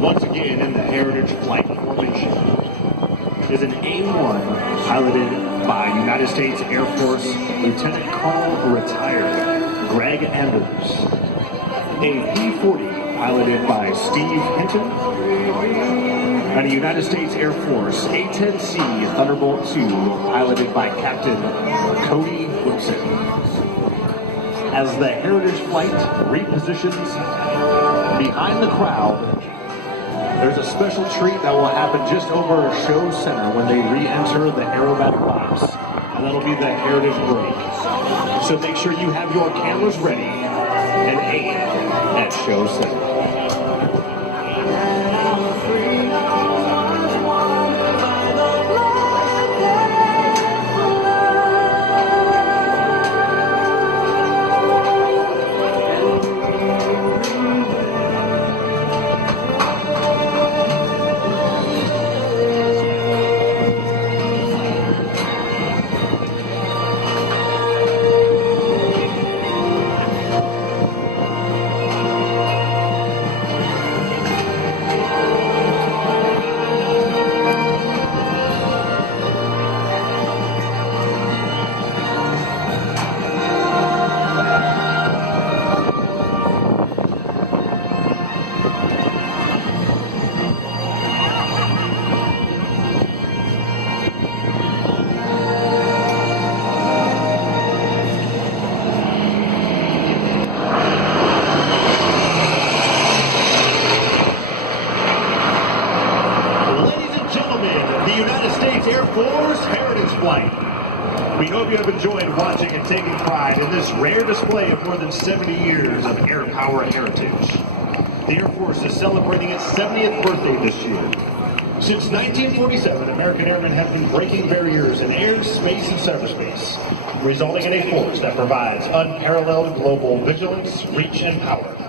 Once again in the Heritage Flight Formation is an A1 piloted by United States Air Force Lieutenant Colonel retired Greg Anders, a P-40 piloted by Steve Hinton, and a United States Air Force A-10C Thunderbolt II piloted by Captain Cody Woodson. As the Heritage Flight repositions behind the crowd, there's a special treat that will happen just over Show Center when they re-enter the aerobatic box, and that'll be the Heritage Break. So make sure you have your cameras ready and aim at Show Center. The United States Air Force Heritage Flight. We hope you have enjoyed watching and taking pride in this rare display of more than 70 years of air power heritage. The Air Force is celebrating its 70th birthday this year. Since 1947, American airmen have been breaking barriers in air, space, and cyberspace, resulting in a force that provides unparalleled global vigilance, reach, and power.